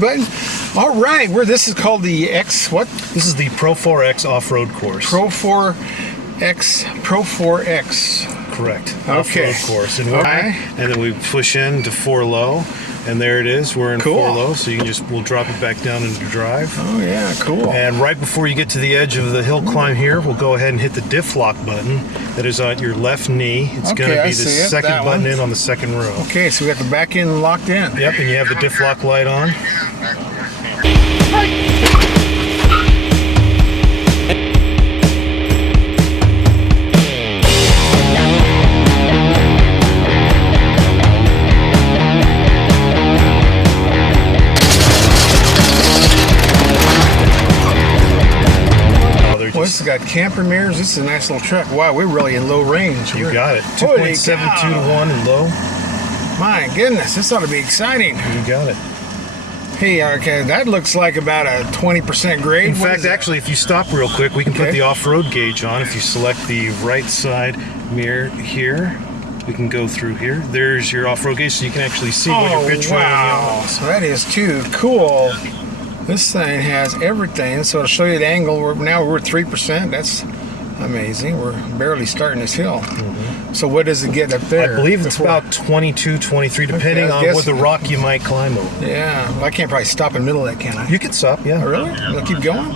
Button. All right, this is called the X what? This is the Pro 4X off-road course. Pro 4X. Correct. Okay. Off-road course. And then we push into 4 low, and there it is. We're in 4 low, so you can we'll drop it back down into drive. Oh yeah, cool. And right before you get to the edge of the hill climb here, we'll go ahead and hit the diff lock button that is on your left knee. It's going to be the second button in on the second row. Okay, so we got the back end locked in. Yep, and you have the diff lock light on. This has got camper mirrors. This is a nice little truck. Wow, we're really in low range. You got it. 2.72 to 1 in low. My goodness, this ought to be exciting. You got it. Hey, okay, that looks like about a 20% grade. In fact, actually, if you stop real quick, we can put the off-road gauge on. If you select the right side mirror here, we can go through here. There's your off-road gauge, so you can actually see what your pitch run is. So that is too cool. This thing has everything, so to show you the angle, we're at 3%. That's amazing. We're barely starting this hill. So what does it get up there? I believe it's about 22, 23, depending on what the rock you might climb over. Yeah, well, I can't probably stop in the middle of that, can I? You can stop, yeah. Oh, really? It'll keep going?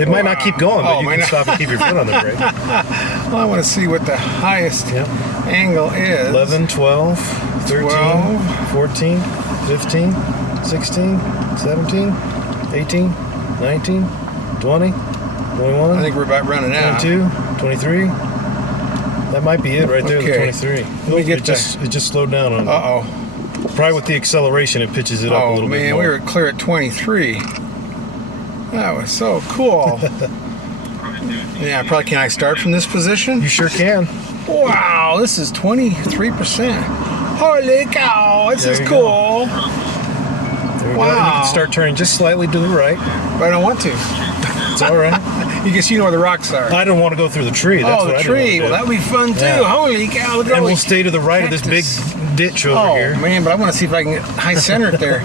It might not keep going, but you can stop and keep your foot on the brake. Well, I want to see what the highest angle is. 11, 12, 13, 14, 15, 16, 17, 18, 19, 20, 21. I think we're about running out. 22, 23. That might be it right there, the 23. It just slowed down on Uh-oh. Probably with the acceleration, it pitches it up a little bit more. We were clear at 23. That was so cool. Yeah, probably can I start from this position? You sure can. Wow, this is 23%. Holy cow, this is cool. Wow. You can start turning just slightly to the right. But I don't want to. It's all right. You know where the rocks are. I don't want to go through the tree. That's the tree. Well, that would be fun too. Yeah. Holy cow. Look at and we'll stay to the right of this big ditch over here. Oh, man, but I want to see if I can high center it there.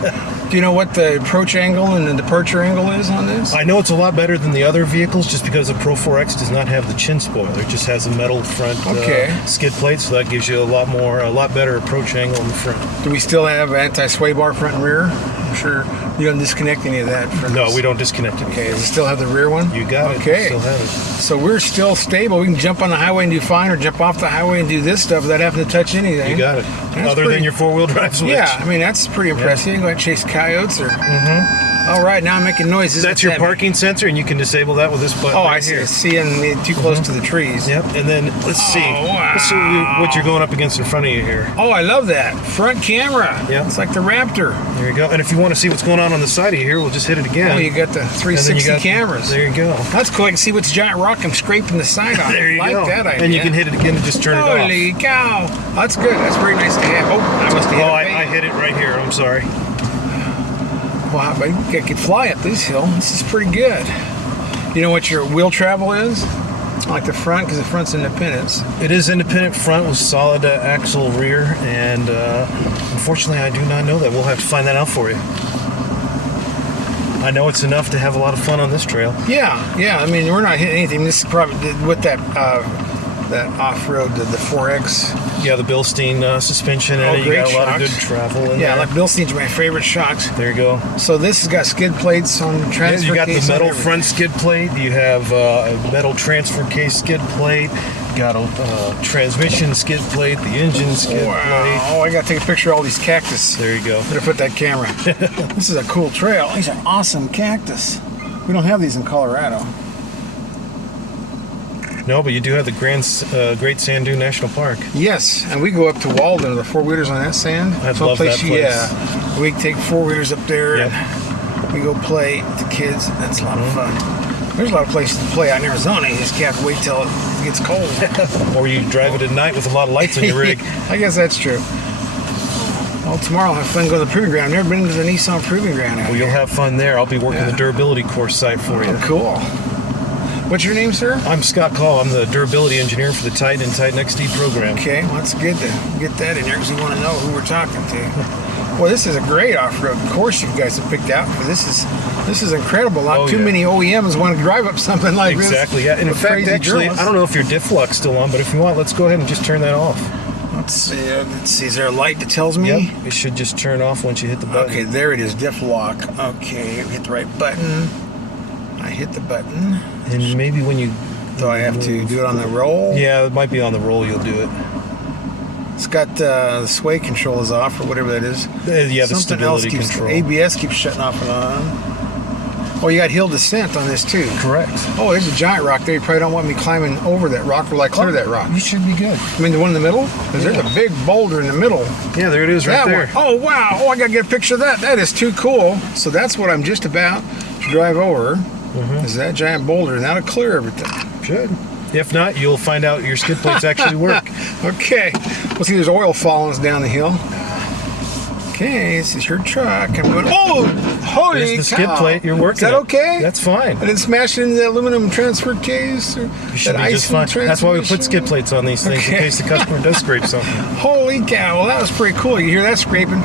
Do you know what the approach angle and the departure angle is on this? I know it's a lot better than the other vehicles just because the Pro 4X does not have the chin spoiler. It just has a metal front skid plate, so that gives you a lot better approach angle in the front. Do we still have anti-sway bar front and rear? I'm sure you don't disconnect any of that from No, we don't disconnect it. Okay, does it still have the rear one? You got it. Okay. Still have it. So we're still stable. We can jump on the highway and do fine, or jump off the highway and do this stuff without having to touch anything. You got it. Other than your four-wheel drive switch. Yeah, I mean, that's pretty impressive. You can go and chase coyotes or... All right, now I'm making noises. That's your parking sensor, and you can disable that with this button. Oh, I see. Seeing me too close to the trees. Yep. And then let's see what you're going up against in front of you here. Oh, I love that front camera. Yeah, it's like the Raptor. There you go. And if you want to see what's going on the side of you here, we'll just hit it again. Oh, you got the 360 cameras. There you go. That's cool. I can see which giant rock I'm scraping the side on. There you go. Like that idea. And you can hit it again and just turn it off. Holy cow! That's good. That's very nice to have. Oh, I must have hit it. I hit it right here. I'm sorry. Wow, but I could fly up this hill. This is pretty good. You know what your wheel travel is? Like the front, because the front's independent. It is independent front with solid axle rear, and unfortunately I do not know that. We'll have to find that out for you. I know it's enough to have a lot of fun on this trail. Yeah. I mean, we're not hitting anything. This is probably with that off-road, the 4X. Yeah, the Bilstein suspension, and you got a lot of good travel in there. Yeah, like Bilstein's my favorite shocks. There you go. So this has got skid plates on the transfer case. You got the metal front skid plate. You have a metal transfer case skid plate. You got a transmission skid plate, the engine skid plate. Oh, I got to take a picture of all these cactus. There you go. Better put that camera. This is a cool trail. These are awesome cactus. We don't have these in Colorado. No, but you do have the Great Sand Dune National Park. Yes, and we go up to Walden, the four-wheelers on that sand. I love that place. Yeah, we take four-wheelers up there, and we go play with the kids. That's a lot of fun. There's a lot of places to play out in Arizona. You just have to wait till it gets cold. Or you drive it at night with a lot of lights on your rig. I guess that's true. Well, tomorrow I'll have fun going to the proving ground. I've never been to the Nissan proving ground. Well, you'll have fun there. I'll be working the durability course site for you. Cool. What's your name, sir? I'm Scott Call. I'm the durability engineer for the Titan and Titan XD program. Okay, well, that's good to get that in there because we want to know who we're talking to. Well, this is a great off-road course you guys have picked out. This is incredible. Not too many OEMs want to drive up something like this. Exactly, yeah. And in fact, actually, I don't know if your diff lock's still on, but if you want, let's go ahead and just turn that off. Let's see. Is there a light that tells me? Yep, it should just turn off once you hit the button. Okay, there it is, diff lock. Okay, hit the right button. I hit the button. And maybe when you... Do I have to do it on the roll? Yeah, it might be on the roll you'll do it. It's got the sway control is off or whatever that is. Yeah, the Something else stability control. ABS keeps shutting off and on. Oh, you got hill descent on this too. Correct. Oh, there's a giant rock there. You probably don't want me climbing over that rock. Will I clear that rock? You should be good. I mean the one in the middle? Because there's a big boulder in the middle. Yeah, there it is right there. One. Oh, wow. Oh, I got to get a picture of that. That is too cool. So that's what I'm just about to drive over. Is that giant boulder. And that'll clear everything. Should. If not, you'll find out your skid plates actually work. Okay. Well, see, there's oil falling down the hill. Okay, this is your truck. I'm going, oh, holy There's the skid cow. plate. You're working. Is that okay? That's fine. I didn't smash it into the aluminum transfer case? Or You should be just fine. That's why we put skid plates on these things in case the customer does scrape something. Holy cow. Well, that was pretty cool. You hear that scraping?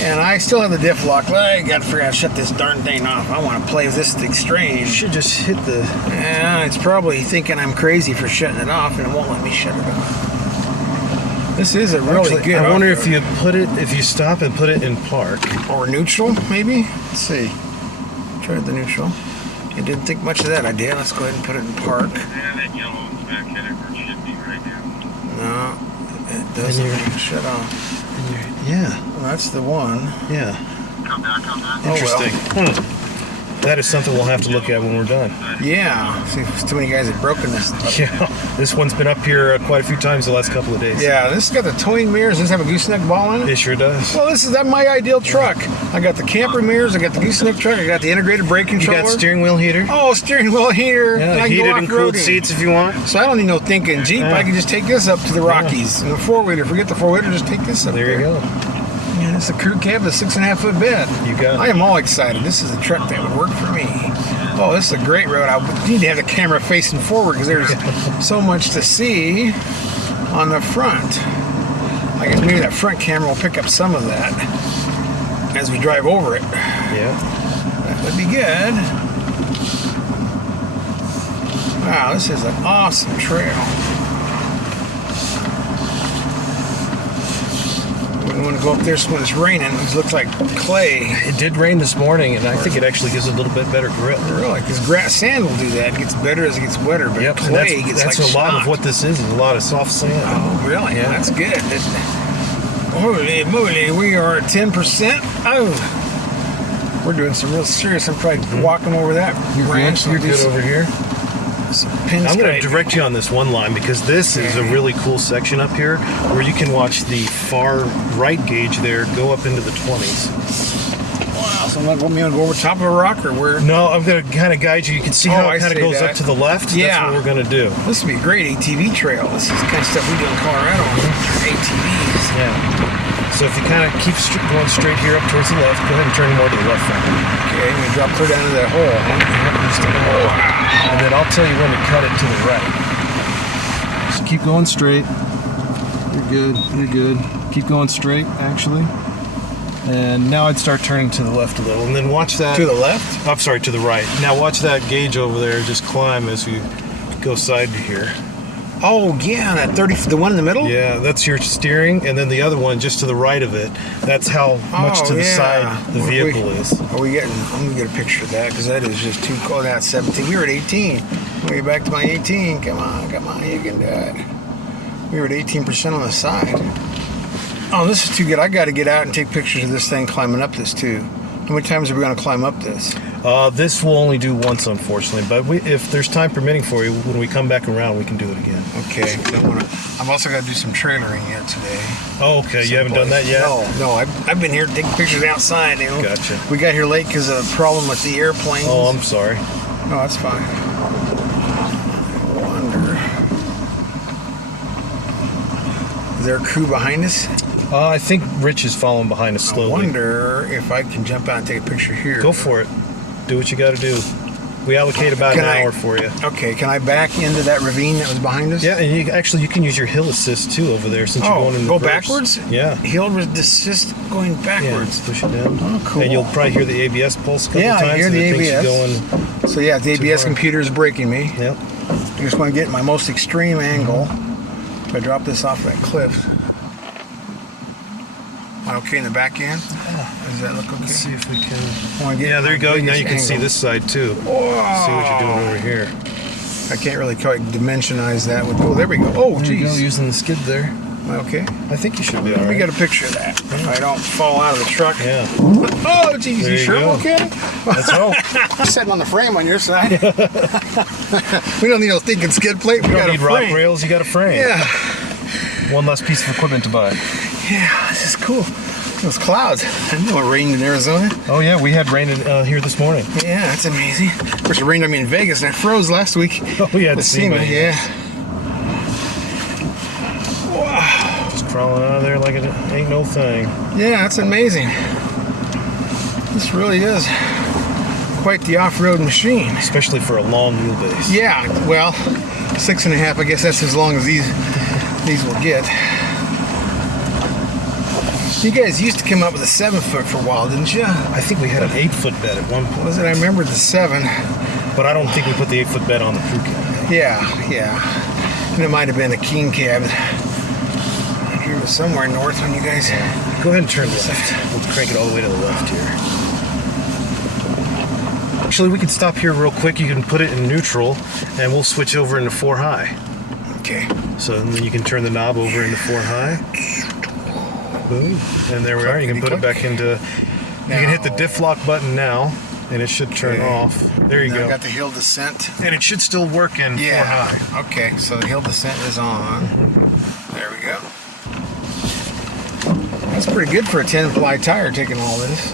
And I still have the diff lock. Well, I got to figure out how to shut this darn thing off. I want to play with this thing strange. You should just hit the... Yeah, it's probably thinking I'm crazy for shutting it off, and it won't let me shut it off. This is a really good. I wonder if you stop and put it in park. Or neutral, maybe? Let's see. Try the neutral. I didn't think much of that idea. Let's go ahead and put it in park. Yeah, that yellow back header where it should be right now. No, it doesn't shut off. Yeah. Well, that's the one. Yeah. Come back on that. Interesting. Well. That is something we'll have to look at when we're done. Yeah. See, too many guys have broken this stuff. Yeah. This one's been up here quite a few times the last couple of days. Yeah, this has got the towing mirrors. Does this have a gooseneck ball in it? It sure does. Well, this is my ideal truck. I got the camper mirrors, I got the gooseneck truck, I got the integrated brake You controller. got steering wheel heater. Oh, steering wheel heater. Yeah, and I can heated go and cooled off-roading. seats if you want. So I don't need no thinking Jeep. I can just take this up to the Rockies. And the four-wheeler, forget the four-wheeler, just take this up there. There you go. Yeah, it's a crew cab with a 6.5-foot bed. You got it. I am all excited. This is a truck that would work for me. Oh, this is a great road. I need to have the camera facing forward because there's so much to see on the front. I guess maybe that front camera will pick up some of that as we drive over it. Yeah. That would be good. Wow, this is an awesome trail. Wouldn't want to go up there when it's raining. It looks like clay. It did rain this morning, and I think it actually gives a little bit better grip. Really? Because sand will do that. It gets better as it gets wetter, but Yep, clay gets that's like a lot shot. of what this is a lot of soft sand. Oh, really? Yeah. That's good. Holy moly, we are at 10%. Oh, we're doing some real serious. I'm probably walking over that branch. You're good over here. I'm going to Pinstripe. direct you on this one line because this is a really cool section up here where you can watch the far right gauge there go up into the 20s. Wow, so I'm going to go over top of a rock or where? No, I'm going to kind of guide you. You can see how I it kind of see goes that. up to the left. Yeah. That's what we're going to do. This would be a great ATV trail. This is the kind of stuff we do in Colorado on ATVs. Yeah. So if you kind of keep going straight here up towards the left, go ahead and turn more to the left front. Okay, we drop clear down to that hole. And then I'll tell you when to cut it to the right. Just keep going straight. You're good. You're good. Keep going straight, actually. And now I'd start turning to the left a little. And then watch that. To the left? I'm sorry, to the right. Now watch that gauge over there just climb as we go side to here. Oh, yeah, that 30, the one in the middle? Yeah, that's your steering. And then the other one just to the right of it. That's how much to the side the vehicle is. Are we getting, I'm going to get a picture of that because that is just too cold. That's 17. We were at 18. Let me get back to my 18. Come on, you can do it. We were at 18% on the side. Oh, this is too good. I got to get out and take pictures of this thing climbing up this too. How many times are we going to climb up this? This will only do once, unfortunately. But if there's time permitting for you, when we come back around, we can do it again. Okay. I've also got to do some trailering yet today. Oh, okay. You haven't done that yet? No. I've been here taking pictures outside. You know? Gotcha. We got here late because of a problem with the airplane. Oh, I'm sorry. No, that's fine. I wonder. Is there a crew behind us? I think Rich is following behind us slowly. I wonder if I can jump out and take a picture here. Go for it. Do what you got to do. We allocate about Can an I- hour for you. Okay, can I back into that ravine that was behind us? Yeah, and you can use your hill assist too over there since you're going in go reverse. backwards? Yeah. Hill assist going Yeah, backwards. just push it down. Oh, cool. And you'll probably hear the ABS pulse a couple Yeah, I times. hear so the it thinks ABS. you're going. So yeah, the Too ABS hard. computer is braking me. Yep. I just want to get my most extreme angle. If I drop this off that cliff. Am I okay in the back end? Does that look okay? Let's see if we can. I wanna get Yeah, there you my go. Now biggest you can see angle. this side too. Whoa. See what you're doing over here. I can't really quite dimensionize that with. Oh, there we go. Oh, There you go, geez. using the skid there. Am I okay? I think you should be Let all me right. get a picture of that. If I don't fall out of the truck. Yeah. Oh, geez. There You you sure I'm go. okay? Let's hope. I'm sitting on the frame on your side. We don't need no stinking skid plate. We You got don't a need rock frame. rails. You got a frame. Yeah. One less piece of equipment to buy. Yeah, this is cool. Those clouds. I didn't know it rained in Arizona. Oh yeah, we had rain here this morning. Yeah, that's amazing. Of course, it rained on me in Vegas, and I froze last week. Oh yeah, The SEMA, yeah. Wow. Just crawling out of there like it ain't no thing. Yeah, that's amazing. This really is quite the off-road machine. Especially for a long wheelbase. Yeah, well, 6.5. I guess that's as long as these will get. You guys used to come up with a 7-foot for a while, didn't you? I think we had an 8-foot bed at one What point, was it? I remember the 7. but I don't think we put the 8-foot bed on the crew cab. Yeah. And it might have been a king cab. It was somewhere north when you guys. Go ahead and turn left. We'll crank it all the way to the left here. Actually, we can stop here real quick. You can put it in neutral, and we'll switch over into 4 high. Okay. So then you can turn the knob over into 4 high. Boom. And there we are. You can put it back into. You can hit the diff lock button now, and it should turn Okay. off. There you Now I go. got the hill descent. And it should still work in 4 Yeah. high. Okay, so the hill descent is on. There we go. That's pretty good for a 10-ply tire taking all this.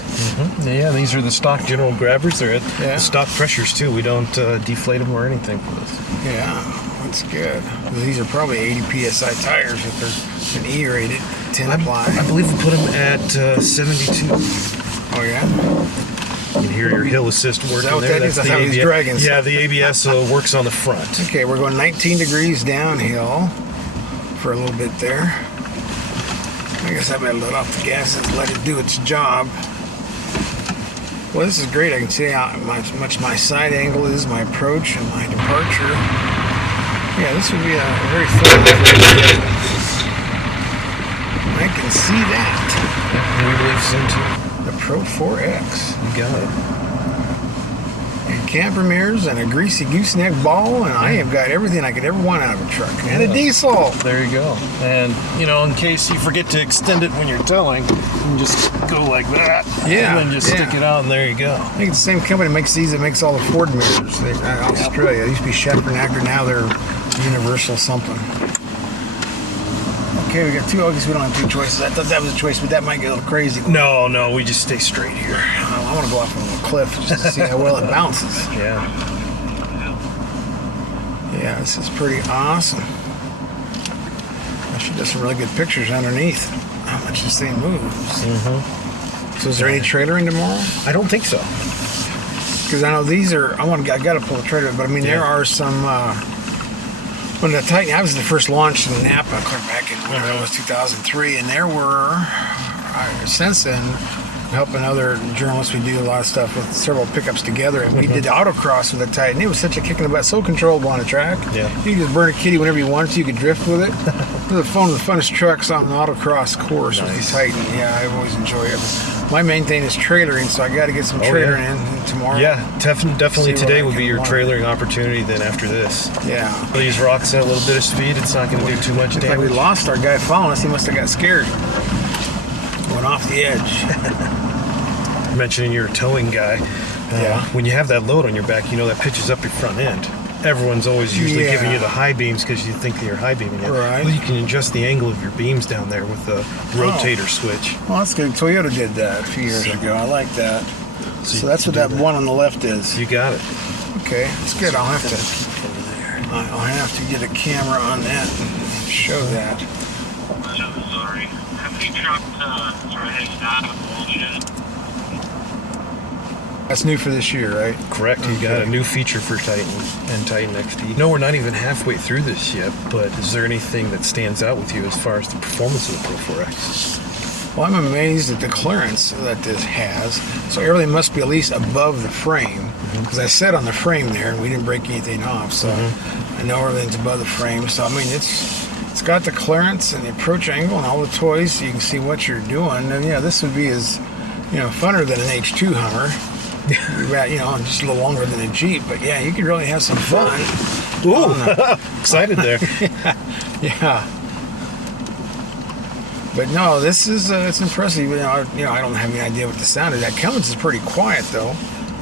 Yeah, these are the stock general grabbers. They're at Yeah. the stock pressures too. We don't deflate them or anything for this. Yeah, that's good. These are probably 80 PSI tires if they're an E-rated 10-ply. I believe we put them at 72. Oh, yeah? You can hear your hill assist working what there. that is? That's I thought it was ABS. dragging Yeah, the ABS works on the front. Okay, we're going 19 degrees downhill for a little bit there. I guess I better let off the gas and let it do its job. Well, this is great. I can see how much my side angle is, my approach, and my departure. Yeah, this would be a very fun. I can see that. We believe so too. The Pro 4X. You got it. And camper mirrors and a greasy gooseneck ball, and I have got everything I could ever want out of a truck. And a diesel. There you go. And, you know, in case you forget to extend it when you're towing, you can just go like that. Yeah, And then just yeah. stick it out, and there you go. I think it's the same company that makes these that makes all the Ford mirrors. Australia. They used to be Schaffner, now they're Universal something. Okay, we got 2. I guess we don't have 2 choices. I thought that was a choice, but that might get a little crazy. No, we just stay straight here. I want to go off on a little cliff just to see how well it bounces. Yeah. Yeah, this is pretty awesome. I should do some really good pictures underneath how much this thing moves. So is there any trailer in tomorrow? I don't think so. Because I know these are, I got to pull the trailer, but I mean, there are some, when the Titan, I was the first launch in Napa, clear back in, whatever it was, 2003, and there were, since then, helping other journalists, we do a lot of stuff with several pickups together, and we did autocross with the Titan. It was such a kick in the butt, so controllable on a track. Yeah. You could just burn a kitty whenever you wanted to, you could drift with it. It was one of the funnest trucks on an autocross course with the Titan. Yeah, I've always enjoyed it. My main thing is trailering, so I got to get some trailering in tomorrow. Yeah, definitely See what today I will be can your learn. trailering opportunity then after this. Yeah. These rocks at a little bit of speed, it's not going to do too much Looks like we damage. lost our guy following us. He must have got scared. Went off the edge. Mentioning you're a towing guy. Yeah. When you have that load on your back, you know that pitches up your front end. Everyone's always usually Yeah. giving you the high beams because you think that you're high beaming it. Right. Well, you can adjust the angle of your beams down there with the rotator switch. Well, that's good. Toyota did that a few years ago. I like that. So that's what that one on the left is. You got it. Okay, it's good. I'll have to get a camera on that and show that. So sorry. How many trucks sort of heading out of bullshit? That's new for this year, right? Correct. You got a new feature for Titan and Titan XT. No, we're not even halfway through this yet, but is there anything that stands out with you as far as the performance of the Pro 4X? Well, I'm amazed at the clearance that this has. So everything must be at least above the frame, because I said on the frame there, and we didn't break anything off, so I know everything's above the frame. So I mean, it's got the clearance and the approach angle and all the toys, so you can see what you're doing. And yeah, this would be as funner than an H2 Hummer. Just a little longer than a Jeep, but yeah, you could really have some fun. Ooh, excited there. Yeah. But no, this is it's impressive. I don't have any idea what the sound is. That Cummins is pretty quiet though.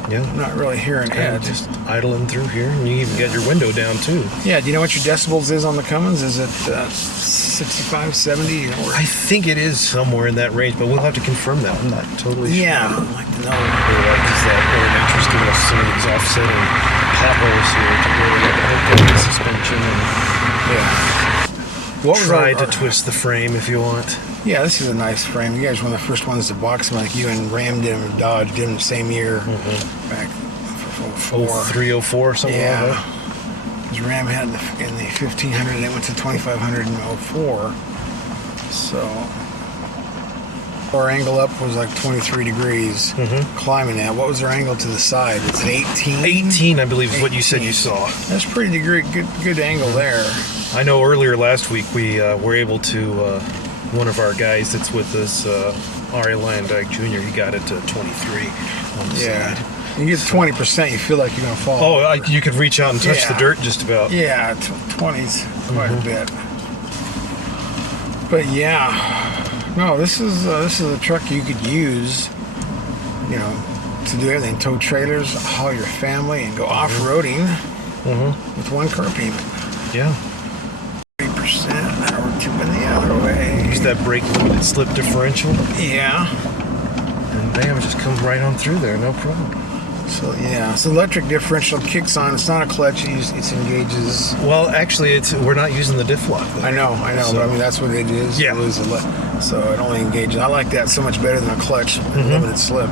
Yeah. I'm not really hearing it. Just idling through here, and you even got your window down too. Yeah. Do you know what your decibels is on the Cummins? Is it 65, 70? I think it is somewhere in that range, but we'll have to confirm that. I'm not totally sure. Yeah, I'd like to know. Is that elementary giving us some of these offsetting potholes here to really get the suspension and What was try to twist the frame if you want. Yeah, this is a nice frame. You guys were one of the first ones to box them, like you and Ram did and Dodge did them the same year. Back for 03, 04, something like that. Because Ram had in the 1500 and it went to 2500 in 04. So our angle up was like 23 degrees climbing that. What was our angle to the side? It's an 18? 18, I believe, is what you said you saw. That's pretty good angle there. I know earlier last week we were able to, one of our guys that's with us, Ari Lyondike Jr., he got it to 23 on the side. You get 20%, you feel like you're going to fall. Oh, you could reach out and touch the dirt just about. Yeah, 20's quite a bit. But yeah, no, this is a truck you could use, to do everything. Tow trailers, haul your family, and go off-roading with one car payment. Yeah. 30%, now we're tipping the other way. Use that brake limited slip differential. Yeah. And bam, it just comes right on through there, no problem. So yeah, so electric differential kicks on. It's not a clutch; it engages. Well, actually, we're not using the diff lock there. I know, So, but I mean that's what it is. Yeah. So it only engages. I like that so much better than a clutch limited slip.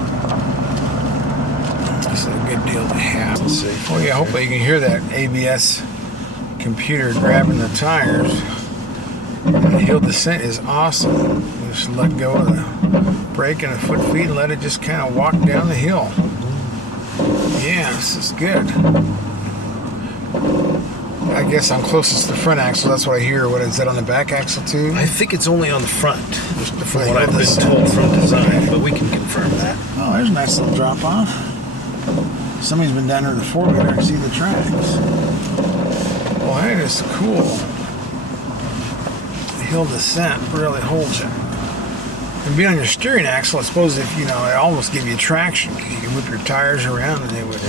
It's a good deal to have. Let's see. Oh yeah, hopefully you can hear that ABS computer grabbing the tires. The hill descent is awesome. You just let go of the brake and the foot feet and let it just kind of walk down the hill. Yeah, this is good. I guess I'm closest to the front axle. That's what I hear. What is that on the back axle too? I think it's only on the front, from the what I've hill been descent. told from design, but we can confirm that. Oh, there's a nice little drop off. Somebody's been down there with a four-wheeler and see the tracks. Well, that is cool. The hill descent really holds you. And being on your steering axle, I suppose if it almost give you traction. You can whip your tires around and they would.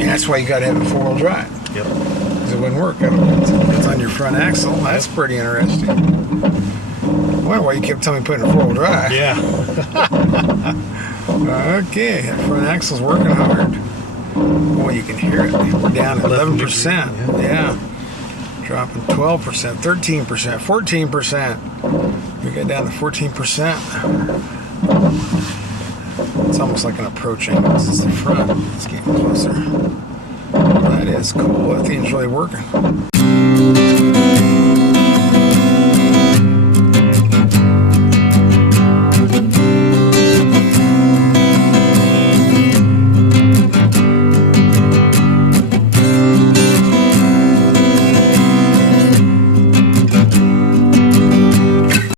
And that's why you got to have a four-wheel drive. Yep. Because it wouldn't work. It's on your front axle. That's pretty interesting. I wonder why you kept telling me putting a four-wheel drive. Yeah. Okay, that front axle's working hard. Boy, you can hear it. We're down 11%. Yeah. Dropping 12%, 13%, 14%. We got down to 14%. It's almost like an approaching. This is the front. It's getting closer. That is cool. That thing's really working.